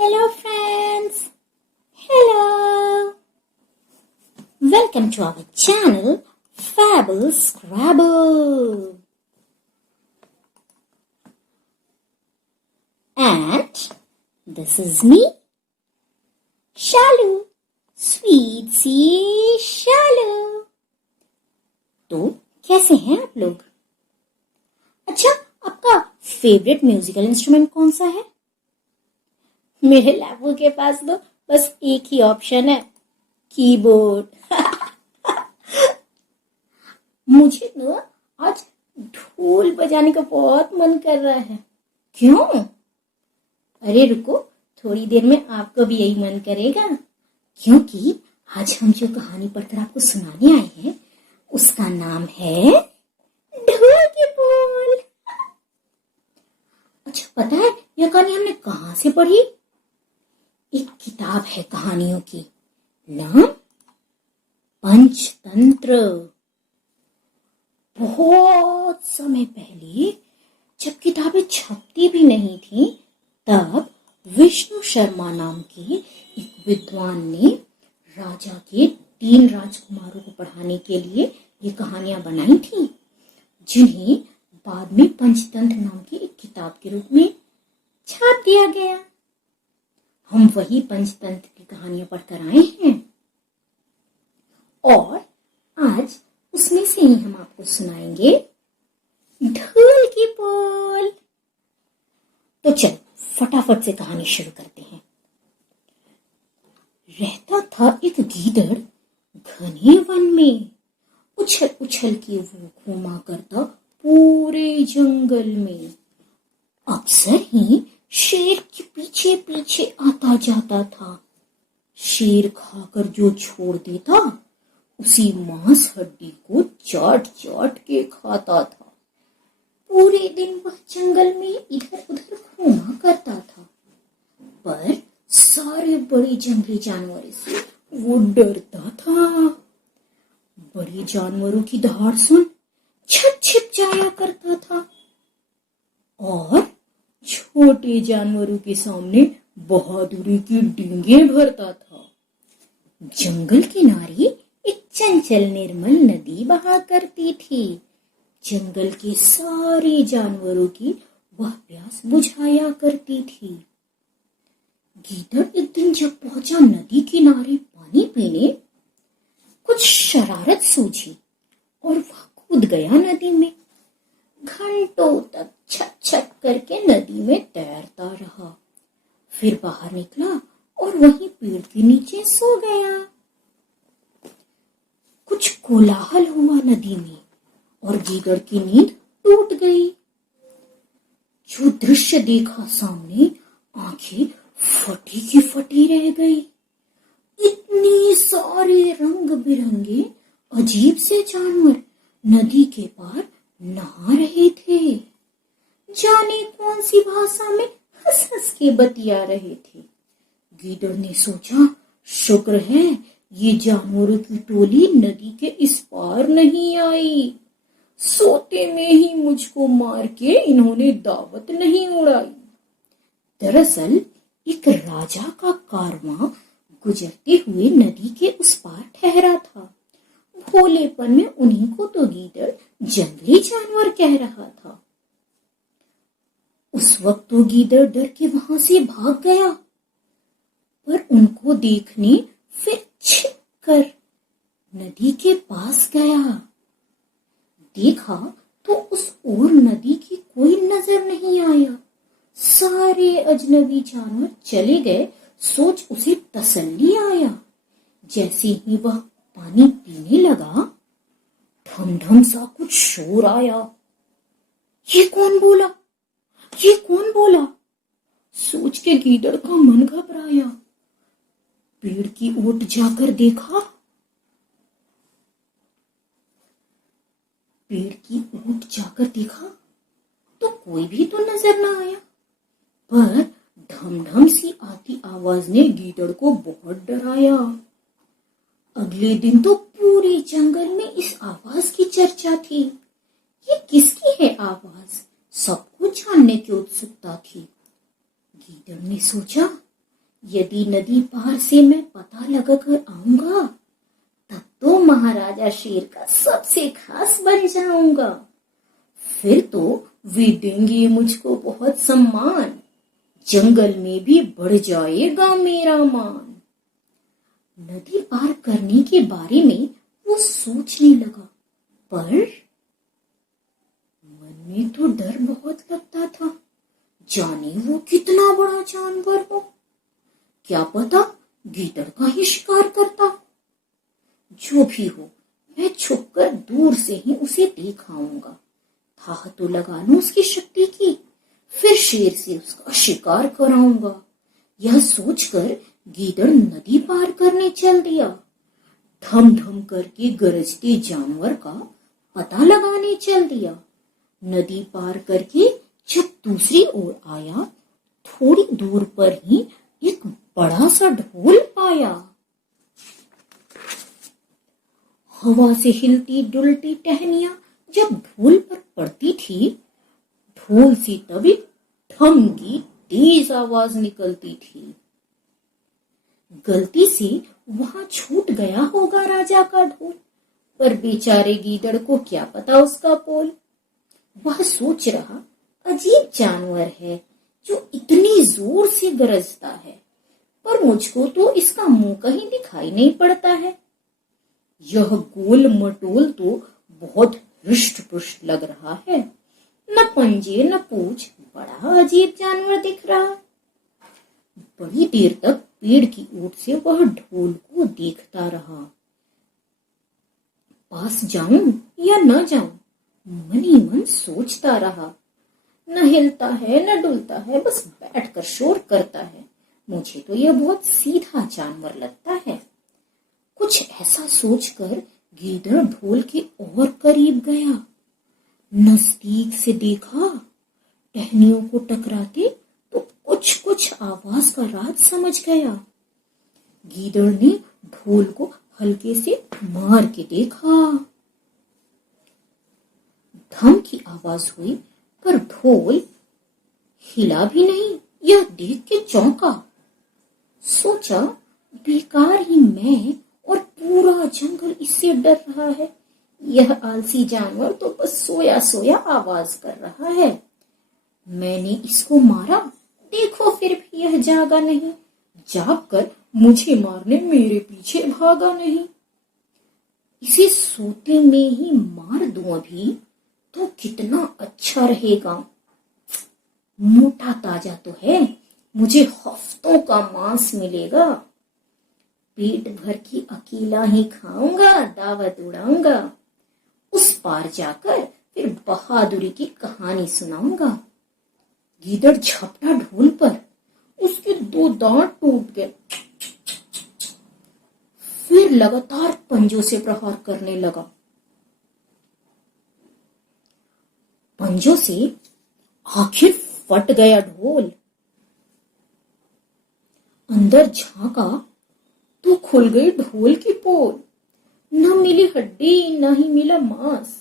Hello friends. Hello. Welcome to our channel Fable Scrabble. And this is me, Shalu. Sweet सी शालू. तो कैसे हैं आप लोग? अच्छा, आपका फेवरेट म्यूजिकल इंस्ट्रूमेंट कौन सा है? मेरे लाबू के पास तो बस एक ही ऑप्शन है, कीबोर्ड. मुझे तो आज ढोल बजाने का बहुत मन कर रहा है. क्यों? अरे रुको, थोड़ी देर में आपको भी यही मन करेगा, क्योंकि आज हम जो कहानी पढ़कर आपको सुनाने आए हैं उसका नाम है ढोल की बोल. अच्छा, पता है यह कहानी हमने कहाँ से पढ़ी? एक किताब है कहानियों की, नाम पंचतंत्र. बहुत समय पहले जब किताबें छपती भी नहीं थी, तब विष्णु शर्मा नाम के एक विद्वान ने राजा के 3 राजकुमारों को पढ़ाने के लिए ये कहानियां बनाई थी, जिन्हें बाद में पंचतंत्र नाम की एक किताब के रूप में छाप दिया गया. हम वही पंचतंत्र की कहानियां पढ़कर आए हैं और आज उसमें से ही हम आपको सुनाएंगे ढोल की बोल. तो चलो फटाफट से कहानी शुरू करते हैं. रहता था एक गीदड़ घने वन में. उछल उछल के वो घूमा करता पूरे जंगल में. अक्सर ही शेर के पीछे पीछे आता जाता था. शेर खाकर जो छोड़ देता, उसी मांस हड्डी को चाट चाट के खाता था. पूरे दिन वह जंगल में इधर उधर घूमा करता था, पर सारे बड़े जंगली जानवरों से वो डरता था. बड़े जानवरों की दहाड़ सुन छप छिप जाया करता था और छोटे जानवरों के सामने बहादुरी की डींगे भरता था. जंगल किनारे एक चंचल निर्मल नदी बहा करती थी. जंगल के सारे जानवरों की वह प्यास बुझाया करती थी. गीदड़ एक दिन जब पहुंचा नदी किनारे पानी पीने, कुछ शरारत सूझी और वह कूद गया नदी में. घंटों तक छप छप करके नदी में तैरता रहा. फिर बाहर निकला और वहीं पेड़ के नीचे सो गया. कुछ कोलाहल हुआ नदी में और गीदड़ की नींद टूट गई. जो दृश्य देखा सामने, आंखें फटी की फटी रह गई. इतने सारे रंग बिरंगे अजीब से जानवर नदी के पार नहा रहे थे. जाने कौन सी भाषा में हंस हंस के बतिया रहे थे. गीदड़ ने सोचा, शुक्र है ये जानवरों की टोली नदी के इस पार नहीं आई. सोते में ही मुझको मार के इन्होंने दावत नहीं उड़ाई. दरअसल एक राजा का कारवां गुजरते हुए नदी के उस पार ठहरा था. भोलेपन में उन्हीं को तो गीदड़ जंगली जानवर कह रहा था. उस वक्त तो गीदड़ डर के वहां से भाग गया, पर उनको देखने फिर छिप कर नदी के पास गया. देखा तो उस ओर नदी की कोई नजर नहीं आया. सारे अजनबी जानवर चले गए. सोच उसे तसल्ली आया. जैसे ही वह पानी पीने लगा, ढम ढम सा कुछ शोर आया. ये कौन बोला, ये कौन बोला? सोच के गीदड़ का मन घबराया. पेड़ की ओट जाकर देखा. पेड़ की ओट जाकर देखा तो कोई भी तो नजर ना आया, पर ढम ढम सी आती आवाज ने गीदड़ को बहुत डराया. अगले दिन तो पूरे जंगल में इस आवाज की चर्चा थी. ये किसकी है आवाज? सबको जानने की उत्सुकता थी. गीदड़ ने सोचा, यदि नदी पार से मैं पता लगा कर आऊंगा तब तो महाराजा शेर का सबसे खास बन जाऊंगा। फिर तो वे देंगे मुझको बहुत सम्मान, जंगल में भी बढ़ जाएगा मेरा मान। नदी पार करने के बारे में वो सोचने लगा, पर मन में तो डर बहुत लगता था। जाने वो कितना बड़ा जानवर हो, क्या पता गीदड़ का ही शिकार करता। जो भी हो, मैं छुपकर दूर से ही उसे देख आऊंगा। था तो लगा लूं उसकी शक्ति की, फिर शेर से उसका शिकार कराऊंगा। यह सोचकर गीदड़ नदी पार करने चल दिया। धम धम करके गरजते जानवर का पता लगाने चल दिया। नदी पार करके जब दूसरी ओर आया, थोड़ी दूर पर ही एक बड़ा सा ढोल पाया। हवा से हिलती डुलती टहनियां जब ढोल पर पड़ती थी, ढोल से तभी ठम की तेज आवाज निकलती थी। गलती से वहां छूट गया होगा राजा का ढोल, पर बेचारे गीदड़ को क्या पता उसका पोल। वह सोच रहा, अजीब जानवर है जो इतनी जोर से गरजता है, पर मुझको तो इसका मुंह कहीं दिखाई नहीं पड़ता है। यह गोल मटोल तो बहुत हृष्ट पुष्ट लग रहा है, न पंजे न पूछ, बड़ा अजीब जानवर दिख रहा। बड़ी देर तक पेड़ की ओट से वह ढोल को देखता रहा। पास जाऊं या न जाऊं, मन ही मन सोचता रहा। न हिलता है न डुलता है, बस बैठकर शोर करता है। मुझे तो यह बहुत सीधा जानवर लगता है। कुछ ऐसा सोचकर गीदड़ ढोल के और करीब गया। नजदीक से देखा, टहनियों को टकराते तो कुछ कुछ आवाज का राज समझ गया। गीदड़ ने ढोल को हल्के से मार के देखा। धम की आवाज हुई, पर ढोल हिला भी नहीं। यह देख के चौंका। सोचा, बेकार ही मैं और पूरा जंगल इससे डर रहा है। यह आलसी जानवर तो बस सोया सोया आवाज कर रहा है। मैंने इसको मारा, देखो फिर भी यह जागा नहीं। जागकर मुझे मारने मेरे पीछे भागा नहीं। इसे सोते में ही मार दूं अभी तो कितना अच्छा रहेगा। मोटा ताजा तो है, मुझे हफ्तों का मांस मिलेगा। पेट भर के अकेला ही खाऊंगा, दावत उड़ाऊंगा। उस पार जाकर फिर बहादुरी की कहानी सुनाऊंगा। गीदड़ झपटा ढोल पर, उसके 2 दांत टूट गए। फिर लगातार पंजों से प्रहार करने लगा। पंजों से आखिर फट गया ढोल। अंदर झांका तो खुल गई ढोल की पोल। न मिली हड्डी न ही मिला मांस,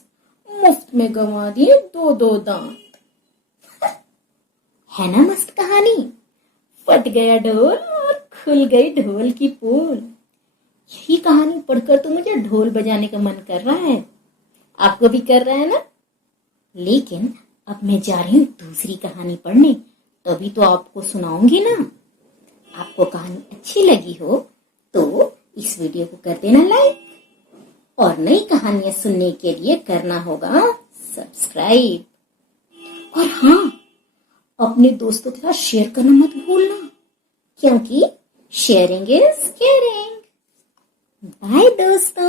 मुफ्त में गंवा दिए 2 दांत। है ना मस्त कहानी। फट गया ढोल और खुल गई ढोल की पोल। यही कहानी पढ़कर तो मुझे ढोल बजाने का मन कर रहा है। आपको भी कर रहा है ना? लेकिन अब मैं जा रही हूँ दूसरी कहानी पढ़ने, तभी तो आपको सुनाऊंगी ना। आपको कहानी अच्छी लगी हो तो इस वीडियो को कर देना लाइक, और नई कहानियां सुनने के लिए करना होगा सब्सक्राइब। और हाँ, अपने दोस्तों के साथ शेयर करना मत भूलना, क्योंकि शेयरिंग इज केयरिंग। बाय दोस्तों।